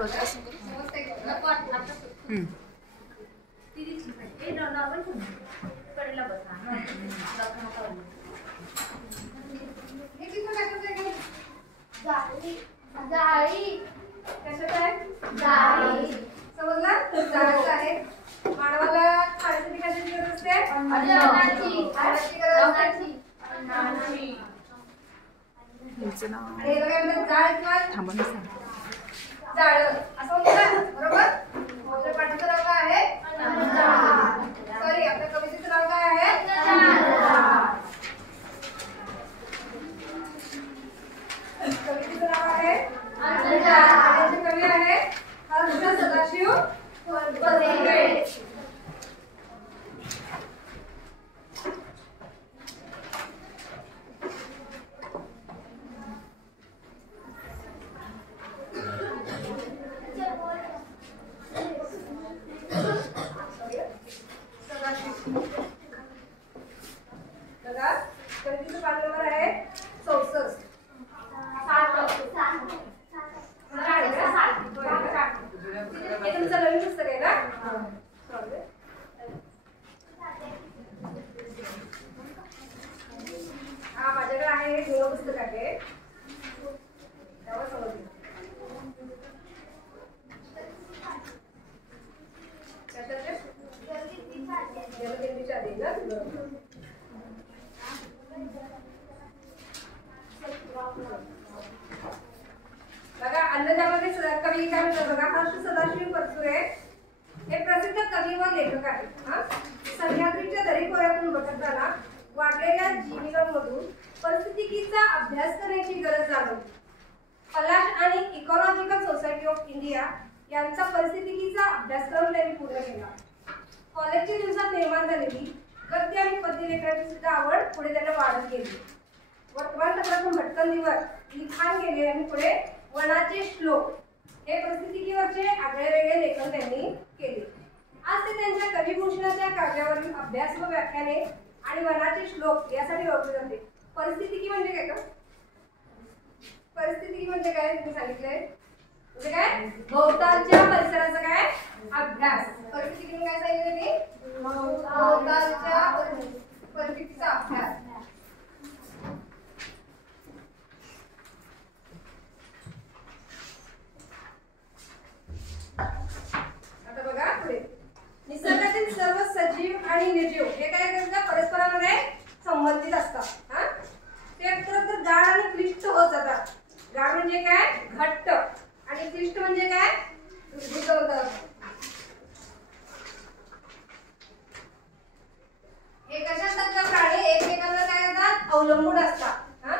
सर्वांपासून समजला आहे मानवाला खाण्यासाठी कशाची गरज असते अन्नाची हे बघा जाळ किंवा जाळ असं म्हणतात बरोबर आपल्या पाठाचं नाव काय आहे सॉरी आपल्या कवितेचं नाव काय आहे कवितेचं नाव आहे कवी आहे हर्ष सदाशिव परसुरे बघा कवितेचं पान नंबर आहे 64 हे तुमचं नवीन पुस्तक आहे ना हा माझ्याकडे आहे हे जुनं पुस्तक आहे त्यावर समजलं जलदिंडीच्या आधी ना बघा अन्नजामध्ये कवी काय म्हणतात बघा हर्ष सदाशिव परसुरे हे प्रसिद्ध कवी व लेखक आहेत सह्याद्रीच्या दरीखोऱ्यातून भटकताना वाढलेल्या जीविकांमधून परिस्थितीचा अभ्यास करण्याची गरज जाणवली पलाश आणि इकॉलॉजिकल सोसायटी ऑफ इंडिया यांचा परिस्थितीचा अभ्यासक्रम त्यांनी पूर्ण केला कॉलेजच्या दिवसात निर्माण झालेली गद्य आणि पद्य लेखनाची सुद्धा आवड पुढे त्यांना वाढत गेली वर्तमानपत्रातून भटकंतीवर लिखाण केले आणि पुढे वनाचे श्लोक हे परिस्थितीवरचे आगळेवेगळे लेखन त्यांनी केले आज ते त्यांच्या कविभूषणाच्या काव्यावरील अभ्यास व व्याख्याने आणि वनाचे श्लोक यासाठी ओळखले जाते परिस्थिती म्हणजे काय का परिस्थिती म्हणजे काय तुम्ही सांगितलंय म्हणजे काय भोवतालच्या परिसराचा काय अभ्यास परिस्थिती म्हणजे काय सांगितलं मी भोवतालच्या परिस्थितीचा अभ्यास आता बघा पुढे निसर्गातील सर्व सजीव आणि निर्जीव हे काय करतात परस्परांमध्ये संबंधित असतात हा ते एकतर गाढ आणि क्लिष्ट होत जातात गाढ म्हणजे काय घट्ट आणि क्लिष्ट म्हणजे काय हे कशा असतात प्राणी एकमेकांवर काय करतात अवलंबून असतात हा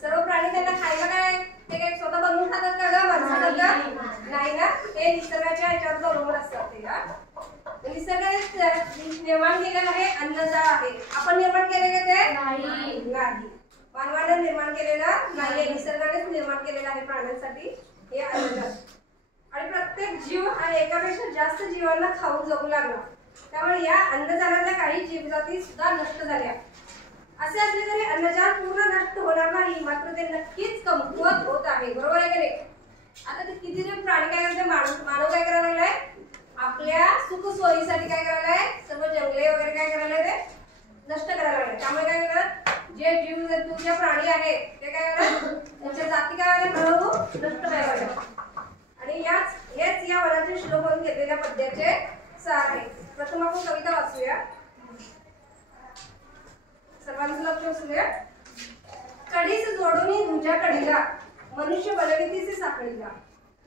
सर्व प्राणी त्यांना खायला काय ते काय स्वतः बनवून खातात का ग माणसासारखं नाही ना ते निसर्गाच्या याच्यावर अवलंबून असतात ते हा निसर्गाने निर्माण केलेलं आहे अन्नजाळ आहे आपण निर्माण केले का ते नाही मानवाने निर्माण केलेलं नाहीये निसर्गानेच निर्माण केलेलं आहे प्राण्यांसाठी हे अन्नजाळ आणि प्रत्येक जीव हा एकापेक्षा जास्त जीवांना खाऊन जगू लागला त्यामुळे या अन्नजाळातल्या काही जीवजाती सुद्धा नष्ट झाल्या असे असले तरी अन्नजाळ पूर्ण नष्ट होणार नाही मात्र ते नक्कीच कमकुवत होत आहे बरोबर आहे की नाही आता ते किती जण प्राणी काय करते मानव काय करायला लागलाय आपल्या सुख सोयीसाठी काय करायला आहे सर्व जंगले वगैरे काय करायला ते नष्ट करायला लागले त्यामुळे काय करतात जे जीव जंतूचे प्राणी आहेत ते काय करतात त्यांच्या जाती काय हळूहळू नष्ट व्हायला लागल्या आणि हेच या वनाचे श्लोक म्हणून घेतलेल्या पद्याचे सार आहे प्रथम आपण कविता वाचूया सर्वांचं लक्ष असू द्या कडीस जोडून तुझ्या कडीला मनुष्य बलवितीचे साखळीला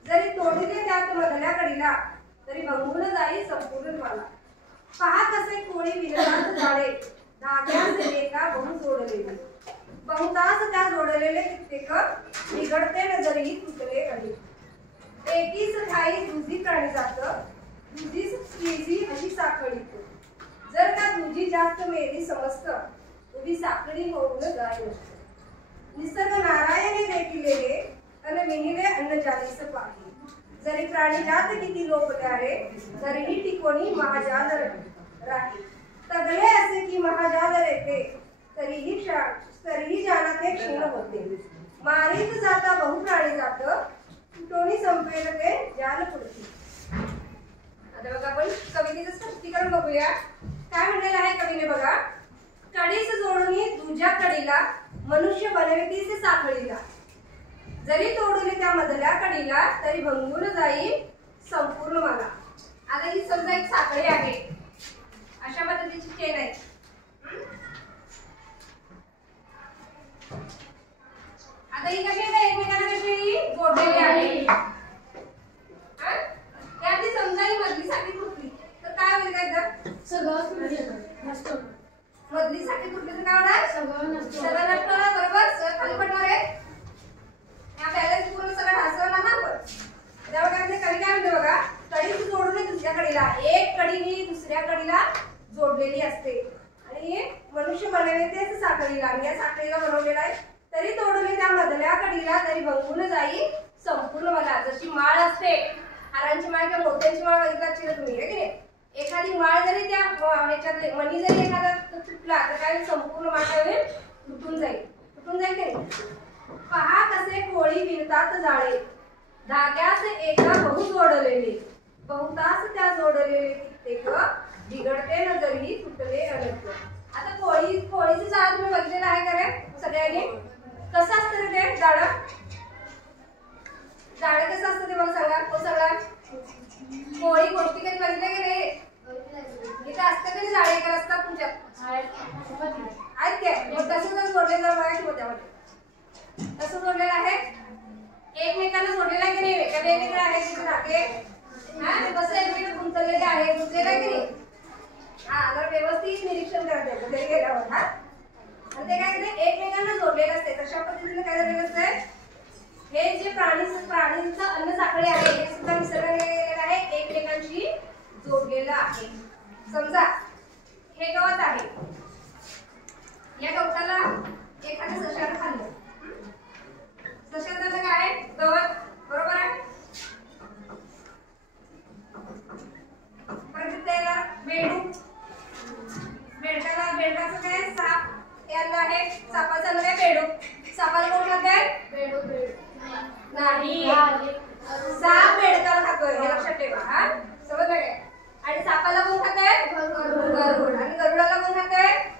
जरी तोडले त्यात मधल्या कडीला तरी भंगून जाई संपूर्ण मला पहा कसे कोळी विनतात झाडे धाग्यास एका बहु जोडलेले बहुतास त्या जोडलेले कित्येक बिघडते नजरी तुटले अडी एकीच ठाई दुजी प्राणी जात दुजीच तिजी अशी साखळी जर का दुजी जास्त मेली समस्त उभी साखळी होऊन जाय निसर्ग नारायणे देखिले अन विनिले अन्न जालीस पाही जरी प्राणी जात किती लोप द्यारे तरीही टिकोणी महाजाल राही तगडे असे की महाजाल रेते तरीही जानाते क्षीण होते मारीत जाता बहु प्राणी जात टोणी संपेल ते ज्या स्पष्टीकरण बघूया. काय म्हणलेलं आहे कवीने बघा. कडीस जोडुनी दुजा कडीला मनुष्य बनवितीस साखळीला, जरी तोडुनी त्या मधल्या कडीला तरी भंगून जाईल संपूर्ण मला. आता ही समजा एक साखळी आहे, अशा पद्धतीची चेन आहे. आता ही कशी आहे, एकमेकांना कशी जोडलेली आहे. त्यातली समजा ही मधली साखळी तुटली तर काय होईल? काय तर सगळं नसतं. मधली साखळी तुटली तर काय होणार? सगळं नष्ट होणार. बरोबर, सगळं खाली पडणार आहे. या बॅलन्स पूर्ण सगळं ढासळणार ना. पण त्यामुळे काय कडी काय म्हणते बघा. कडी जोडून दुसऱ्या कडीला, एक कडी ही दुसऱ्या कडीला जोडलेली असते आणि मनुष्य बनवले तेच साखळीला, आणि या साखळीला बनवलेला आहे. तरी तोडून त्या मधल्या कडीला तरी भंगून जाईल संपूर्ण मला. जशी माळ असते, हारांची माळ किंवा मोत्यांची माळ बघितला तुम्ही, आहे की नाही? एखादी माळ जरी त्या ह्याच्यातले मणी जरी एखादा तुटला तर काय संपूर्ण माळ काय तुटून जाईल. तुटून जाईल की नाही? पहा कसे कोळी विणतात जाळे, धाग्यास एका बहु जोडलेले, बहुतास त्या जोडलेले कित्येक, बिघडते न जरी तुटले अनेक. आता कोळीचं जाळं तुम्ही बघितलेलं आहे का रे सगळ्यांनी? कसं असतं रे ते जाळं? जाळं कसं असतं ते मला सांगा. तो सगळा कोळी गोष्टी कधी बघितल्या की नाही? इथे असतं कधी जाळे एका असतात तुमच्यात? आहेत काय? मग तसं जर जोडलेलं जर बघा की त्यामध्ये तसं जोडलेलं आहे, एकमेकांना जोडलेलं आहे की नाही? वेगवेगळे आहेत तिथे धागे, कसं एकमेकांना गुंतलेले आहे, गुंतलेलं आहे की नाही? जर व्यवस्थित निरीक्षण करायचं घरी गेल्यावर. आणि ते काय करते, एकमेकांना जोडलेलं असते. तशा पद्धतीने काय झालेलं असतंय, हे जे प्राणींचं अन्न साखळी आहे हे सुद्धा निसर्गाने केलेलं आहे, एकमेकांशी जोडलेलं आहे. समजा हे गवत आहे, या गवताला एखाद्या सशाने खाल्लं. सशाचं काय आहे? गवत, बरोबर आहे. परत त्याला बेडूक, बेडकाचं काय? साप याला आहे. सापाचं नाव आहे बेडूक. सापाला कोण खाते? बेडूक नाही, साप बेडकाला खातोय, हे लक्षात ठेवा. समजलं काय? आणि सापाला कोण खाते? गरुड. आणि गरुडाला कोण खाते?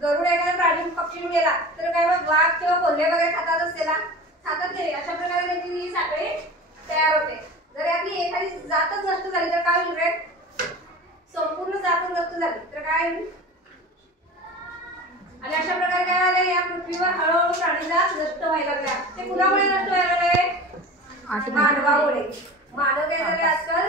गरुड एखादा प्राणी पक्षी गेला तर काय मग वाघ किंवा कोल्हे वगैरे खातात त्याला? खातात नाही. अशा प्रकारे त्याची ही साखळी तयार होते. जर यातली एखादी जातच नष्ट झाली तर काय होईल रे? संपूर्ण जातच नष्ट झाली तर काय होईल? आणि अशा प्रकारे काय झालं, या पृथ्वीवर हळूहळू प्राणीजात नष्ट व्हायला लागला. ते कुणामुळे नष्ट व्हायला लागले? मानवामुळे. मानव काय झाले आजकाल